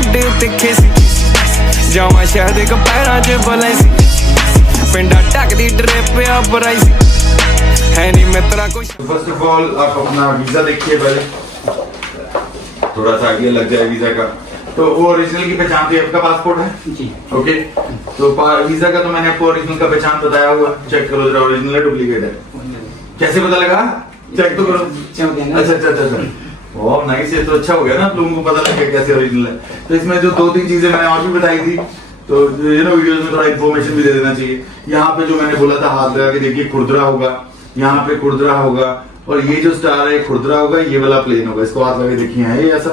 मुंडे तिखे सी जावा शहर दे पैरां च बलैसी पिंडा ढकदी ड्रिप बराई सी है नहीं मित्रा कुछ। फर्स्ट ऑफ ऑल आप अपना वीजा देखिए पहले, थोड़ा सा आइडिया लग जाए वीजा का। तो वो ओरिजिनल की पहचान तो आपका पासपोर्ट है जी, ओके। तो वीजा का तो मैंने आपको ओरिजिनल का पहचान बताया हुआ, चेक करो जरा ओरिजिनल है डुप्लीकेट है, कैसे पता लगा? चेक तो करो। अच्छा बहुत नाइस है, तो अच्छा हो गया ना, आप लोगों को पता लग गया कैसे ओरिजिनल है। तो इसमें जो 2-3 चीजें मैंने और भी बताई थी, तो वीडियोस में थोड़ा इन्फॉर्मेशन भी दे देना चाहिए। यहाँ पे जो मैंने बोला था हाथ लगा के देखिए, खुरदरा होगा, यहाँ पे खुरदरा होगा, और ये जो स्टार है खुरदरा होगा, ये वाला प्लेन होगा, इसको हाथ लगा के देखिए यहाँ ये ऐसा,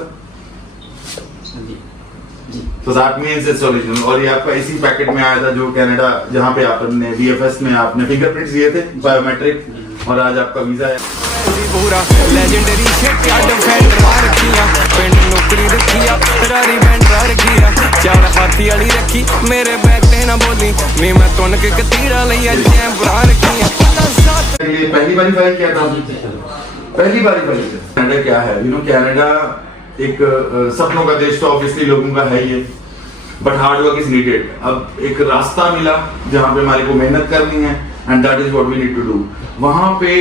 तो दैट मींस इट्स ओरिजिनल। और ये आपका इसी पैकेट में आया था जो कनाडा, जहाँ पे आपने VFS में आपने फिंगरप्रिंट्स दिए थे बायोमेट्रिक, और आज आपका वीजा है। पूरा लेजेंडरी शिट या डिफेंडर रखिया पिंड नौकरी रखिया रारी बैंडर रखिया चार हाथी वाली रखी मेरे बैग ते ना बोली मैं तुन के कतीरा लिया चैंबरा रखिया। पहली बारी फाइल किया था, पहली बारी फाइल किया। कनाडा क्या है, कनाडा एक सपनों का देश तो ऑब्वियसली लोगों का है ही, but hard work is needed. अब एक रास्ता मिला जहाँ पे हमारे को मेहनत करनी है, and that is what we need to do. वहां पे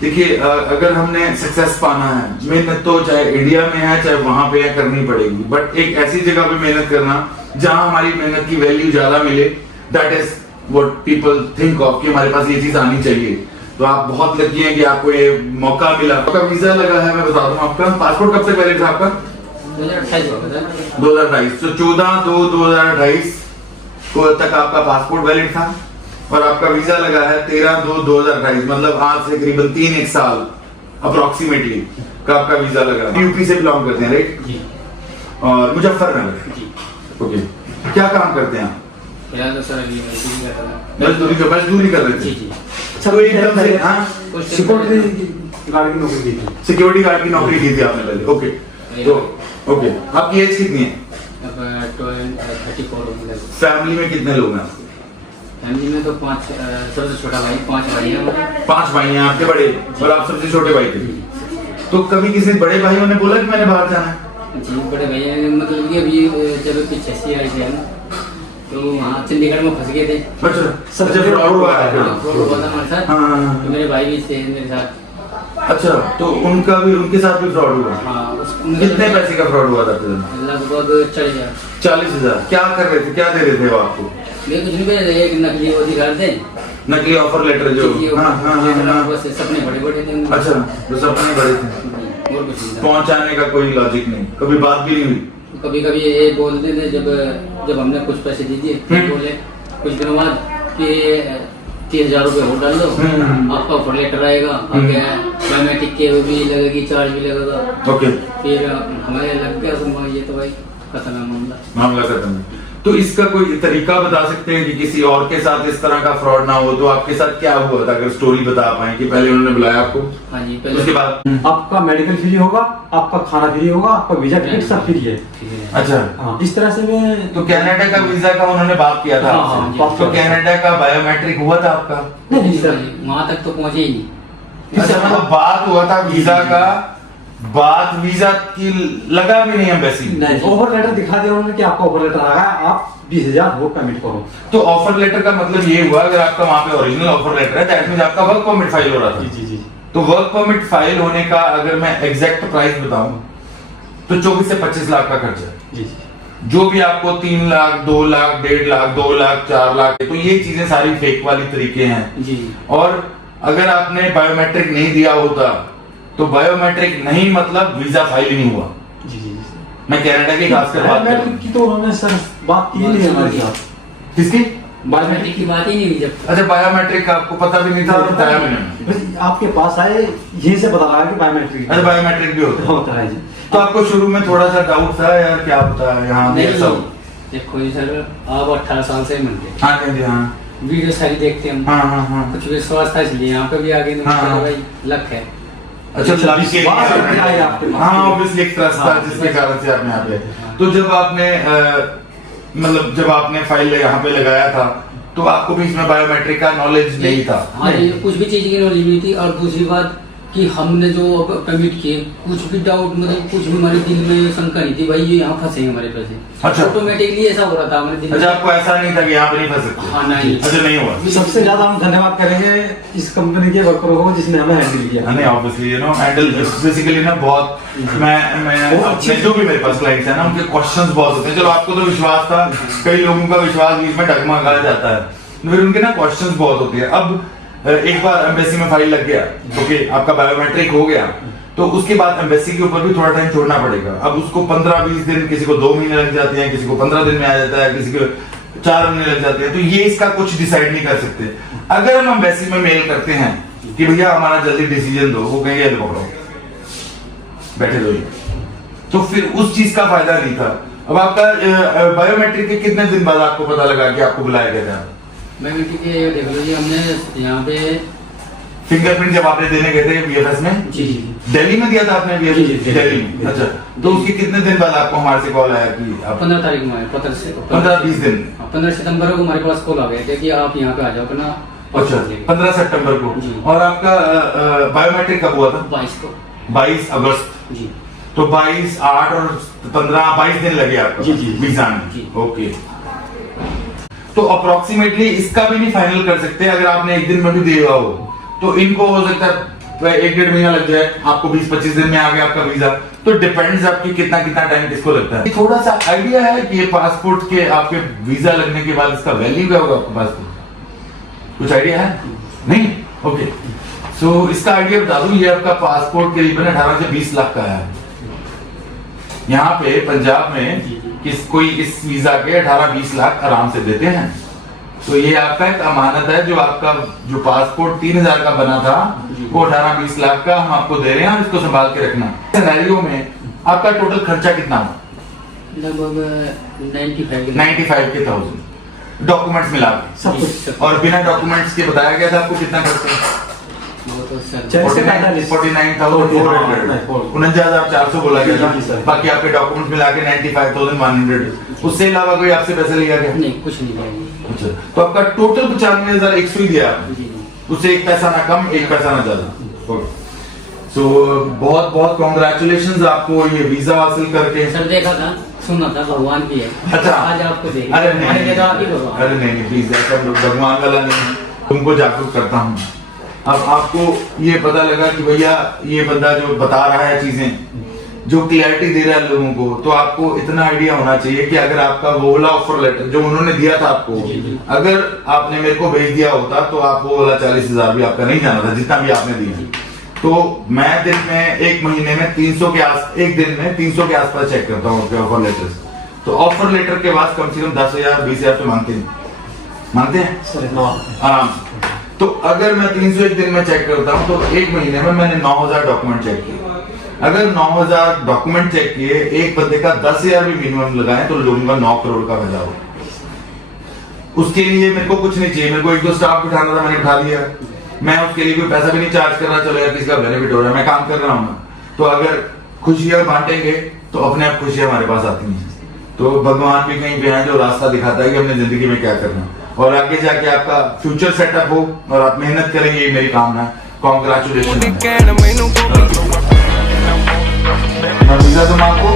देखिए, अगर हमने सक्सेस पाना है, मेहनत तो चाहे इंडिया में है चाहे वहां पे है करनी पड़ेगी, बट एक ऐसी जगह पे मेहनत करना जहां हमारी मेहनत की वैल्यू ज्यादा मिले, that is what people think of कि हमारे पास ये चीज आनी चाहिए। तो आप बहुत लकी हैं कि आपको ये मौका मिला। आपका वीजा लगा है, मैं बता दूं आपका पासपोर्ट कब तक वैलिड था आपका? 2028। तो 14/2/2028 को तक आपका पासपोर्ट वैलिड था, और आपका वीजा लगा है 13/2/2028, मतलब आज से करीबन 3-1 साल अप्रोक्सीमेटली का आपका वीजा लगा। यूपी से बिलोंग करते हैं राइट? और मुजफ्फरनगर, ओके। क्या काम करते हैं आप? मजदूरी कर रहे थे। तो एकदम से सिक्योरिटी गार्ड की नौकरी की थी आपने पहले, ओके। तो ओके, आपकी एज कितनी है? 34। फैमिली में कितने लोग हैं? फैमिली में तो 5, सबसे छोटा भाई, 5 भाई हैं। 5 भाई हैं आपके बड़े, और आप सबसे छोटे भाई थे। तो कभी किसी बड़े भाइयों ने बोला कि मैंने बाहर जाना है? जी, बड़े भैया मतलब कि अभी जब पीछे से आई थे तो वहाँ चंडीगढ़ में फंस गए थे। अच्छा, सब जब फ्रॉड हुआ है, फ्रॉड हुआ था हमारे साथ। हाँ, तो मेरे भाई भी थे मेरे साथ। अच्छा, तो उनके साथ भी फ्रॉड हुआ? हाँ। कितने पैसे का फ्रॉड हुआ था? लगभग 40,000। क्या कर रहे थे, क्या दे रहे थे वो आपको? मैं कुछ नहीं भेज, एक नकली वो दिखा थे, नकली ऑफर लेटर जो बस सपने बड़े थे। अच्छा, जो सपने बड़े थे, और कुछ नहीं। पहुंचाने का कोई लॉजिक नहीं, कभी बात भी नहीं हुई? कभी ये बोलते थे जब हमने कुछ पैसे दे दिए, बोले कुछ दिनों बाद कि 30,000 रुपए और डाल दो, आपका ऑफर लेटर आएगा, आगे बायोमेट्रिक के भी लगेगी, चार्ज भी लगेगा। ओके, फिर हमारे लग गया तो ये तो भाई खत्म है मामला खत्म है। तो इसका कोई तरीका बता सकते हैं कि किसी और के साथ इस तरह का फ्रॉड ना हो? तो आपके साथ क्या हुआ था, अगर स्टोरी बता पाए कि पहले उन्होंने बुलाया आपको? हाँ जी, पहले उसके बाद आपका मेडिकल फ्री होगा, आपका खाना फ्री होगा, आपका वीजा टिकट सब फ्री है। अच्छा, हाँ, इस तरह से मैं तो कनाडा का वीजा का उन्होंने बात किया था आपसे? तो कनाडा का बायोमेट्रिक हुआ था आपका? नहीं सर, वहाँ तक तो पहुँचे ही नहीं। अच्छा, मतलब बात हुआ था वीजा का, बात वीजा की लगा भी नहीं एम्बेसी नहीं। ऑफर लेटर दिखा दिया उन्होंने कि आपका ऑफर लेटर आ गया, आप 20,000 वोट पेमेंट करो। तो ऑफर लेटर का मतलब ये हुआ, अगर आपका वहाँ पे ओरिजिनल ऑफर लेटर है, दैट मींस आपका वर्क परमिट फाइल हो रहा था। जी। तो वर्क परमिट फाइल होने का अगर मैं एग्जैक्ट प्राइस बताऊं तो 24 से 25 लाख का खर्चा है। जी। जो भी आपको 3 लाख, 2 लाख, 1.5 लाख, 2 लाख, 4 लाख, तो ये चीजें सारी फेक वाली तरीके हैं जी। और अगर आपने बायोमेट्रिक नहीं दिया होता तो बायोमेट्रिक नहीं मतलब वीजा फाइल ही नहीं हुआ। जी। मैं कनाडा की खासकर बात कर रहा हूं। की तो उन्होंने सर बात की नहीं हमारे साथ। किसकी? बायोमेट्रिक की बात ही नहीं हुई जब। अच्छा, बायोमेट्रिक का आपको पता भी नहीं था? बताया भी नहीं? आपके पास आए यहीं से पता लगा कि बायोमेट्रिक। अच्छा, बायोमेट्रिक भी होता है जी। तो आपको शुरू में थोड़ा सा डाउट था यार, क्या होता है यहाँ? देखो जी सर, आप 18 साल से मिलते। हाँ जी, हाँ, वीडियो सारी देखते हम। हाँ। कुछ विश्वास था इसलिए यहाँ पे भी आगे भाई लक है। अच्छा, हाँ, ऑब्वियसली एक ट्रस्ट था जिसके कारण से आप यहाँ पे। तो जब आपने मतलब जब आपने फाइल यहाँ पे लगाया था तो आपको भी इसमें बायोमेट्रिक का नॉलेज नहीं था? हाँ जी, कुछ भी चीज की नॉलेज नहीं थी। और दूसरी बात कि हमने जो कमिट किए कुछ भी डाउट मतलब कुछ भी हमारे दिल में शंका नहीं थी भाई ये यहाँ फंसेंगे हमारे पैसे। अच्छा। ऑटोमेटिकली ऐसा हो रहा था हमारे दिल में। अच्छा, आपको ऐसा नहीं था कि यहाँ पे नहीं फंस सकते? हाँ नहीं। अच्छा, नहीं हुआ। सबसे ज्यादा हम धन्यवाद करेंगे इस कंपनी के वर्करों को जिसने हमें हैंडल किया। नहीं, obviously you know handle basically ना बहुत मैं अपने जो भी मेरे पास क्लाइंट्स है ना उनके क्वेश्चंस बहुत होते हैं। चलो आपको तो विश्वास था, कई लोगों का विश्वास बीच में डगमगाया जाता है, फिर उनके ना क्वेश्चंस बहुत होते हैं। अब एक बार एम्बेसी में फाइल लग गया, ओके, आपका बायोमेट्रिक हो गया, तो उसके बाद एम्बेसी के ऊपर भी थोड़ा टाइम छोड़ना पड़ेगा। अब उसको 15-20 दिन, किसी को 2 महीने लग जाते हैं, किसी को 15 दिन में आ जाता है, किसी को 4 महीने लग जाते हैं। तो ये इसका कुछ डिसाइड नहीं कर सकते। अगर हम एम्बेसी में मेल करते हैं कि भैया हमारा जल्दी डिसीजन दो, वो कहेंगे पकड़ो बैठे रहो, तो फिर उस चीज का फायदा नहीं था। अब आपका बायोमेट्रिक के कितने दिन बाद आपको पता लगा कि आपको बुलाया गया था? बायोमेट्रिक के देख लो जी, हमने यहाँ पे फिंगरप्रिंट जब आपने देने गए थे बीएफएस में, जी दिल्ली में दिया था आपने जी, जी, दिल्ली में? अच्छा, तो उसके कितने दिन बाद आपको हमारे से कॉल आया कि आप 15 तारीख में आए, 15-20 दिन? 15 सितंबर को हमारे पास कॉल आ गए थे कि आप यहाँ पे आ जाओ अपना। अच्छा, 15 सितंबर को। जी। और आपका बायोमेट्रिक कब हुआ था? 22 को। 22 अगस्त। जी। तो 22, 8 और 15, 22 दिन लगे आपको जी, जी। वीजा में? जी। ओके। तो अप्रोक्सीमेटली इसका भी नहीं फाइनल कर सकते, अगर आपने एक दिन में भी दिया हो तो इनको हो सकता है 1-1.5 महीना लग जाए, आपको 20-25 दिन में आ गया आपका वीजा। तो डिपेंड्स आपकी कितना टाइम किसको लगता है। थोड़ा सा आइडिया है कि ये पासपोर्ट के आपके वीजा लगने के बाद इसका वैल्यू क्या होगा आपके पास? कुछ आइडिया है? नहीं? ओके, सो इसका आइडिया बता दूं, ये आपका पासपोर्ट करीबन 18 से 20 लाख का है। यहाँ पे पंजाब में कोई इस वीजा के 18-20 लाख आराम से देते हैं। तो ये आपका एक अमानत है, जो आपका जो पासपोर्ट 3000 का बना था वो 18-20 लाख का हम आपको दे रहे हैं, इसको संभाल के रखना। सिनेरियो में आपका टोटल खर्चा कितना हो? लगभग 95,000 डॉक्यूमेंट्स मिला के। सब कुछ। और बिना डॉक्यूमेंट्स के बताया गया था आपको कितना खर्चा? 49,400 बोला गया जी, था। सर। बाकी आपके डॉक्यूमेंट मिला के 95,100। उससे अलावा कोई आपसे पैसा लिया गया? नहीं, कुछ नहीं लिया। अच्छा, तो आपका टोटल 95,100 ही दिया आपने। जी। उससे एक पैसा ना कम, एक पैसा ना ज्यादा। सो बहुत बहुत कॉन्ग्रेचुलेशन आपको ये वीजा हासिल करके। सर देखा था, सुना था, भगवान की है। अच्छा, आज आपको देख अरे नहीं, भगवान। अरे नहीं प्लीज, ऐसा भगवान वाला नहीं, तुमको जागरूक करता हूँ। अब आपको ये पता लगा कि भैया ये बंदा जो बता रहा है चीजें, जो क्लैरिटी दे रहा है लोगों को, तो आपको इतना आइडिया होना चाहिए कि अगर आपका वो वाला ऑफर लेटर जो उन्होंने दिया था आपको, अगर आपने मेरे को भेज दिया होता तो आप वो वाला 40,000 भी आपका नहीं जाना था, जितना भी आपने दिया। तो मैं दिन में, एक महीने में 300 के आस, एक दिन में 300 के आसपास चेक करता हूँ आपके ऑफर लेटर्स। तो ऑफर लेटर के बाद कम से कम 10,000-20,000 तो मांगते हैं आराम से। तो अगर मैं 300 एक दिन में चेक करता हूँ तो एक महीने में मैंने 9,000 डॉक्यूमेंट चेक किए। अगर 9,000 डॉक्यूमेंट चेक किए, एक बंदे का 10,000 भी मिनिमम लगाए तो लोगों का 9 करोड़ का फायदा होगा। उसके लिए मेरे को कुछ नहीं चाहिए, मेरे को 1-2 स्टाफ बिठाना था, मैंने बिठा दिया। मैं उसके लिए कोई पैसा भी नहीं चार्ज कर रहा, चलो यार किसी का बेनिफिट हो रहा है, मैं काम कर रहा हूँ ना। तो अगर खुशियां बांटेंगे तो अपने आप खुशियां हमारे पास आती हैं। तो भगवान भी कहीं पे है जो रास्ता दिखाता है कि हमने जिंदगी में क्या करना, और आगे जाके आपका फ्यूचर सेटअप हो और आप मेहनत करेंगे, ये मेरी कामना है। कॉन्ग्रेचुलेशन। कहण मैनू वीजा तो आपको